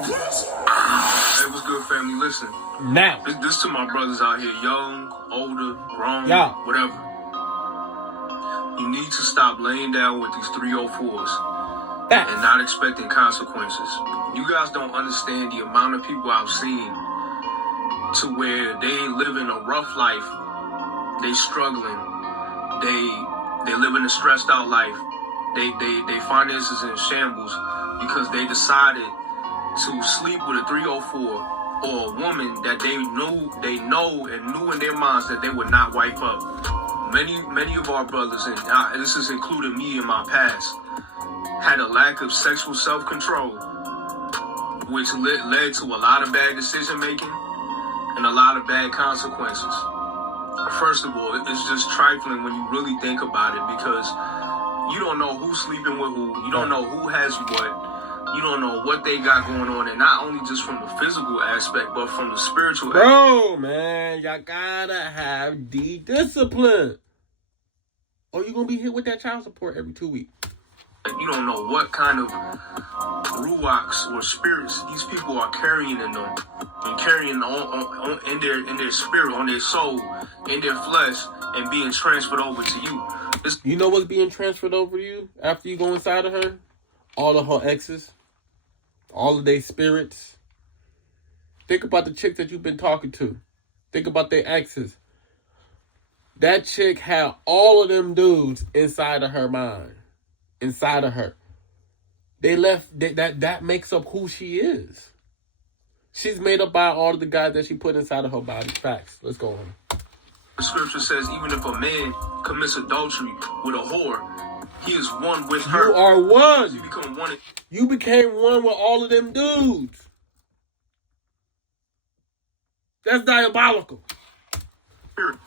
Hey, what's good, family? Listen. Now. This to my brothers out here, young, older, grown, whatever. You need to stop laying down with these 304's and not expecting consequences. You guys don't understand the amount of people I've seen to where they living a rough life, they struggling, they living a stressed out life, they finances in shambles because they decided to sleep with a 304 or a woman that they know and knew in their minds that they would not wipe up. Many of our brothers, and this is including me in my past, had a lack of sexual self-control, which led to a lot of bad decision making and a lot of bad consequences. First of all, it's just trifling when you really think about it, because you don't know who's sleeping with who, you don't know who has what, you don't know what they got going on, and not only just from the physical aspect, but from the spiritual aspect. Bro, man, y'all gotta have the discipline, or you're gonna be hit with that child support every 2 weeks. You don't know what kind of ruachs or spirits these people are carrying in them, and carrying on in their spirit, on their soul, in their flesh, and being transferred over to you. You know what's being transferred over to you after you go inside of her? All of her exes, all of their spirits. Think about the chicks that you've been talking to. Think about their exes. That chick had all of them dudes inside of her mind. Inside of her. They left, that makes up who she is. She's made up by all of the guys that she put inside of her body. Facts. Let's go on. The scripture says even if a man commits adultery with a whore, he is one with her. You are one. You become one. You became one with all of them dudes. That's diabolical.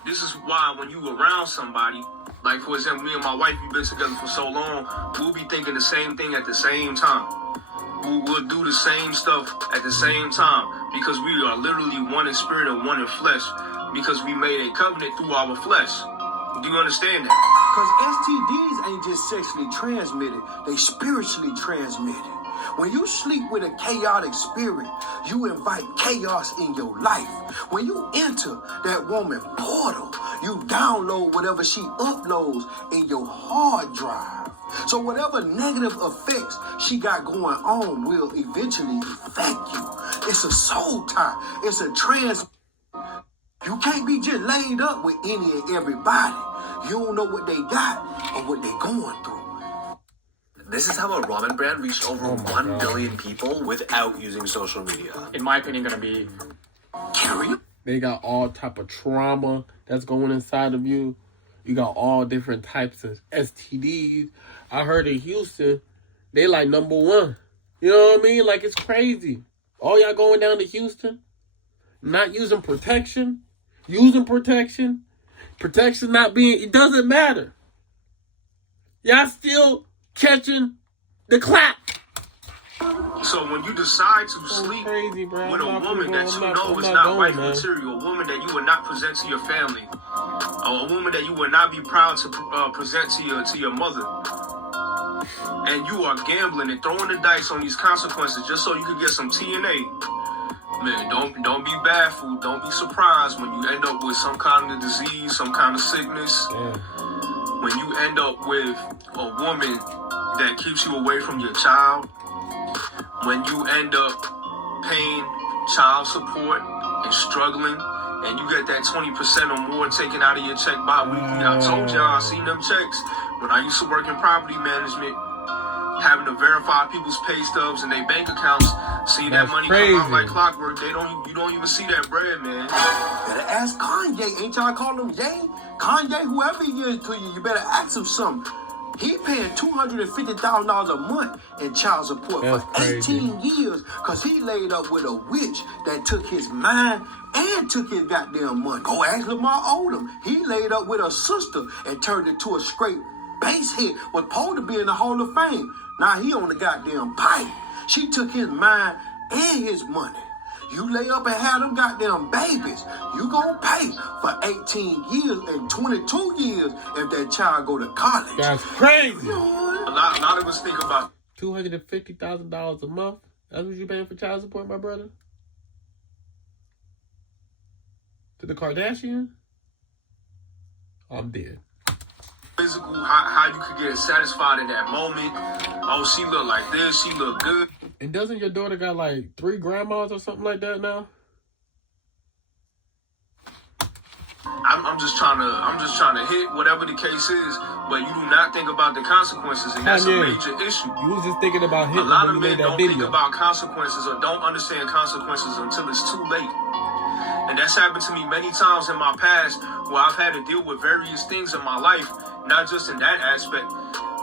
This is why when you around somebody, like for example, me and my wife, we've been together for so long, we'll be thinking the same thing at the same time. We'll do the same stuff at the same time, because we are literally one in spirit and one in flesh, because we made a covenant through our flesh. Do you understand that? Because STDs ain't just sexually transmitted, they spiritually transmitted. When you sleep with a chaotic spirit, you invite chaos in your life. When you enter that woman portal, you download whatever she uploads in your hard drive. So whatever negative effects she got going on will eventually affect you. It's a soul tie. It's a trans... You can't be just laid up with any and everybody. You don't know what they got or what they going through. This is how a ramen brand reached over 1 billion people without using social media. In my opinion, gonna be carry. They got all type of trauma that's going inside of you. You got all different types of STDs. I heard in Houston, they like number one. You know what I mean? Like, it's crazy. All y'all going down to Houston, not using protection, using protection, protection not being, it doesn't matter. Y'all still catching the clap. So when you decide to sleep with a woman that you know is not wife material, a woman that you would not present to your family, a woman that you would not be proud to present to your mother, and you are gambling and throwing the dice on these consequences just so you could get some TNA, man, don't be baffled, don't be surprised when you end up with some kind of disease, some kind of sickness. When you end up with a woman that keeps you away from your child, when you end up paying child support and struggling, and you get that 20% or more taken out of your check bi-weekly. I told y'all, I seen them checks when I used to work in property management, having to verify people's pay stubs and their bank accounts, see that money come out like clockwork. You don't even see that bread, man. Better ask Kanye. Ain't y'all call him Jay? Kanye, whoever he is to you, you better ask him something. He paying $250,000 a month in child support for 18 years because he laid up with a witch that took his mind and took his goddamn money. Go ask Lamar Odom. He laid up with a sister and turned it to a straight base hit. Was supposed to be in the Hall of Fame. Now he on the goddamn pipe. She took his mind and his money. You lay up and have them goddamn babies. You gonna pay for 18 years and 22 years if that child go to college. That's crazy. A lot of us think about $250,000 a month. That's what you paying for child support, my brother? To the Kardashian? I'm dead. Physical, how you could get satisfied in that moment. Oh, she look like this. She look good. And doesn't your daughter got like 3 grandmas or something like that now? I'm just trying to hit whatever the case is, but you do not think about the consequences, and that's a major issue. You was just thinking about hitting. A lot of men don't think about consequences or don't understand consequences until it's too late. And that's happened to me many times in my past where I've had to deal with various things in my life, not just in that aspect,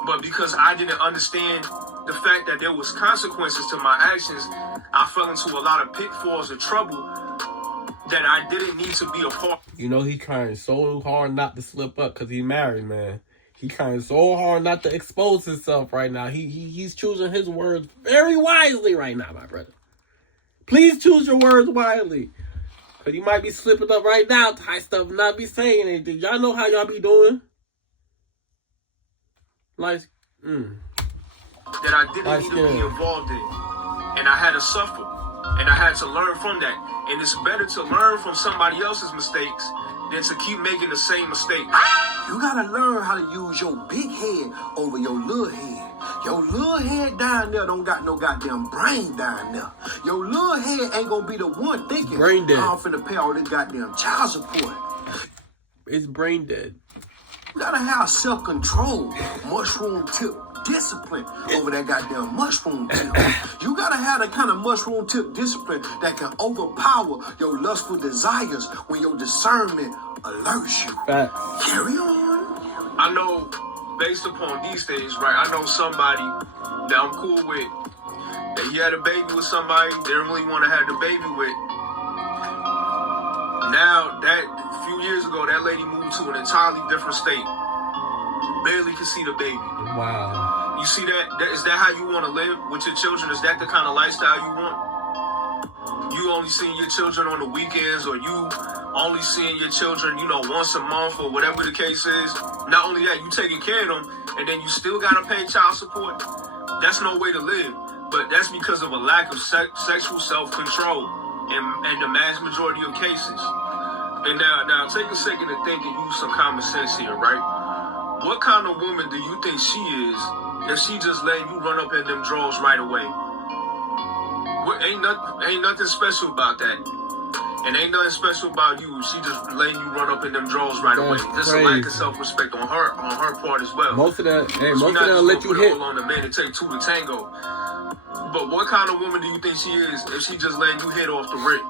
but because I didn't understand the fact that there was consequences to my actions, I fell into a lot of pitfalls of trouble that I didn't need to be a part. You know, he trying so hard not to slip up because he married, man. He trying so hard not to expose himself right now. He's choosing his words very wisely right now, my brother. Please choose your words wisely. Because you might be slipping up right now, type stuff, not be saying anything. Y'all know how y'all be doing. Like, that I didn't need to be involved in. And I had to suffer. And I had to learn from that. And it's better to learn from somebody else's mistakes than to keep making the same mistake. You gotta learn how to use your big head over your little head. Your little head down there don't got no goddamn brain down there. Your little head ain't gonna be the one thinking, brain dead. I'm finna pay all this goddamn child support. It's brain dead. You gotta have self-control, mushroom tip discipline over that goddamn mushroom tip. You gotta have the kind of mushroom tip discipline that can overpower your lustful desires when your discernment alerts you. Fact. Carry on. I know, based upon these things, right, I know somebody that I'm cool with, that he had a baby with somebody they didn't really want to have the baby with. Now, that a few years ago, that lady moved to an entirely different state. Barely could see the baby. Wow. You see that? Is that how you want to live with your children? Is that the kind of lifestyle you want? You only seeing your children on the weekends, or you only seeing your children, once a month, or whatever the case is. Not only that, you taking care of them, and then you still got to pay child support. That's no way to live. But that's because of a lack of sexual self-control in the vast majority of cases. And now take a second to think and use some common sense here, right? What kind of woman do you think she is if she just letting you run up in them drawers right away? Ain't nothing special about that. And ain't nothing special about you if she just letting you run up in them drawers right away. There's a lack of self-respect on her part as well. Most of that let you hit. On the man to take 2 to tango. But what kind of woman do you think she is if she just letting you hit off the rip?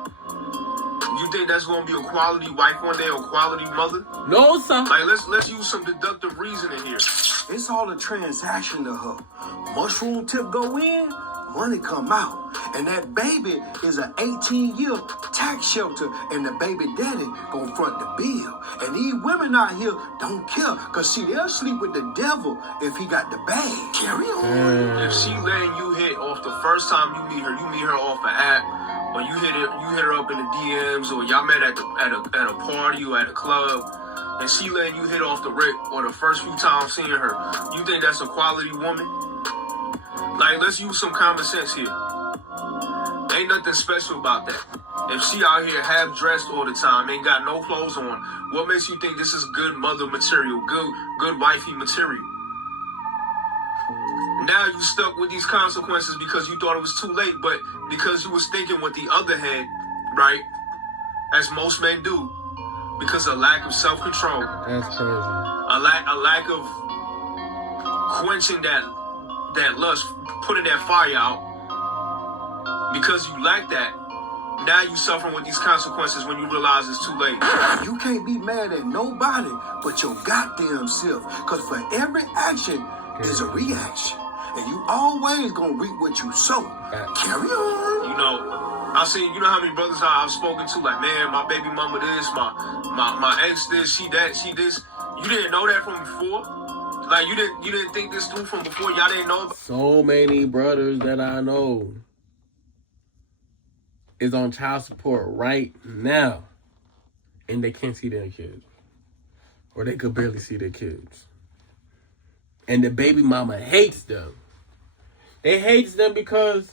You think that's gonna be a quality wife one day or quality mother? No, sir. Like let's use some deductive reasoning here. It's all a transaction to her. Mushroom tip go in, money come out. And that baby is an 18-year tax shelter, and the baby daddy gonna front the bill. And these women out here don't care, because see, they'll sleep with the devil if he got the bag. Carry on. If she letting you hit off the first time you meet her off an app, or you hit her up in the DMs, or y'all met at a party or at a club, and she letting you hit off the rip, or the first few times seeing her, you think that's a quality woman? Like, let's use some common sense here. Ain't nothing special about that. If she out here half dressed all the time, ain't got no clothes on, what makes you think this is good mother material, good wifey material? Now you stuck with these consequences because you thought it was too late, but because you was thinking with the other head, right? As most men do, because of lack of self-control. That's crazy. A lack of quenching that lust, putting that fire out. Because you lack that, now you suffering with these consequences when you realize it's too late. You can't be mad at nobody but your goddamn self. Because for every action is a reaction. And you always gonna reap what you sow. Carry on. I see, how many brothers I've spoken to, like, man, my baby mama this, my ex this, she that, she this. You didn't know that from before? Like, you didn't think this through from before? Y'all didn't know? So many brothers that I know is on child support right now, and they can't see their kids, or they could barely see their kids. And the baby mama hates them. They hates them because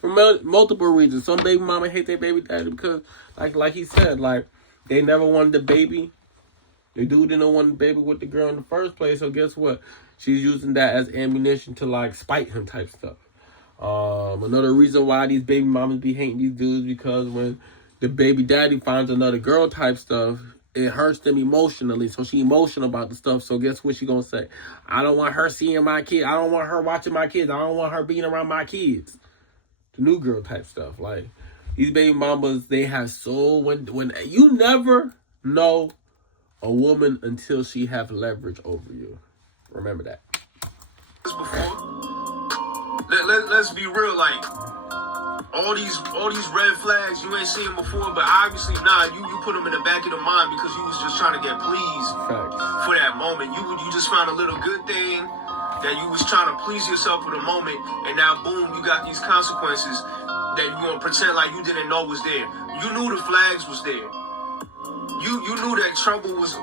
For multiple reasons. Some baby mama hate their baby daddy because, like he said, like, they never wanted the baby. The dude didn't want the baby with the girl in the first place. So guess what? She's using that as ammunition to, like, spite him type stuff. Another reason why these baby mamas be hating these dudes because when the baby daddy finds another girl type stuff, it hurts them emotionally. So she emotional about the stuff. So guess what she gonna say? I don't want her seeing my kid. I don't want her watching my kids. I don't want her being around my kids. The new girl type stuff. Like, these baby mamas, they have when you never know a woman until she have leverage over you. Remember that. Let's be real, like, all these red flags you ain't seen before, but obviously you put them in the back of the mind because you was just trying to get pleased for that moment. You just found a little good thing that you was trying to please yourself for the moment, and now boom, you got these consequences that you gonna pretend like you didn't know was there. You knew the flags was there. You knew that trouble was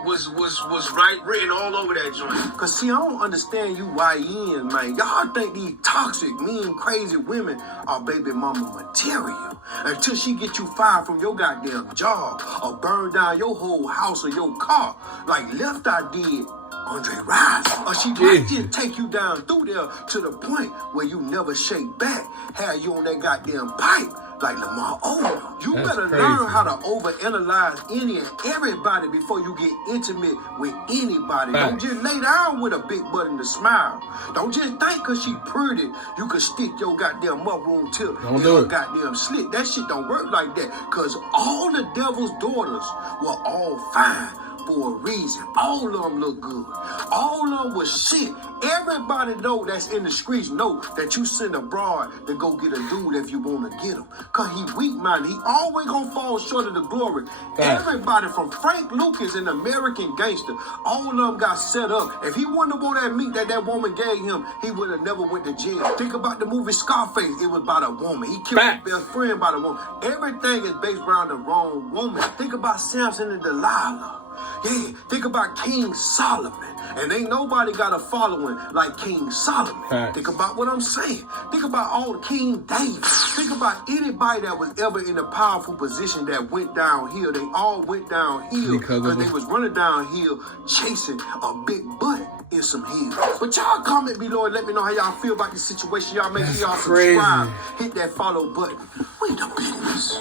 right written all over that joint. Cause see, I don't understand you YN, man. Y'all think these toxic, mean, crazy women are baby mama material until she get you fired from your goddamn job or burn down your whole house or your car like Left Eye did Andre Rise. Or she might just take you down through there to the point where you never shake back, have you on that goddamn pipe like Lamar Odom. You better learn how to overanalyze any and everybody before you get intimate with anybody. Don't just lay down with a big butt and a smile. Don't just think cause she pretty, you could stick your goddamn mushroom tip in her goddamn slit. That shit don't work like that. Cause all the devil's daughters were all fine for a reason. All of them look good. All of them was shit. Everybody know that's in the streets know that you send a broad to go get a dude if you want to get him. Cause he weak-minded. He always gonna fall short of the glory. Everybody from Frank Lucas and American Gangster, all of them got set up. If he wouldn't have bought that meat that woman gave him, he would have never went to jail. Think about the movie Scarface. It was about a woman. He killed his best friend by the woman. Everything is based around the wrong woman. Think about Samson and Delilah. Yeah, think about King Solomon. And ain't nobody got a following like King Solomon. Think about what I'm saying. Think about all King David. Think about anybody that was ever in a powerful position that went downhill. They all went downhill because they was running downhill chasing a big butt in some hills. But y'all comment below and let me know how y'all feel about this situation. Y'all make sure y'all subscribe. Hit that follow button. We the business.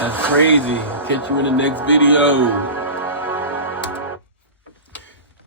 That's crazy. Catch you in the next video.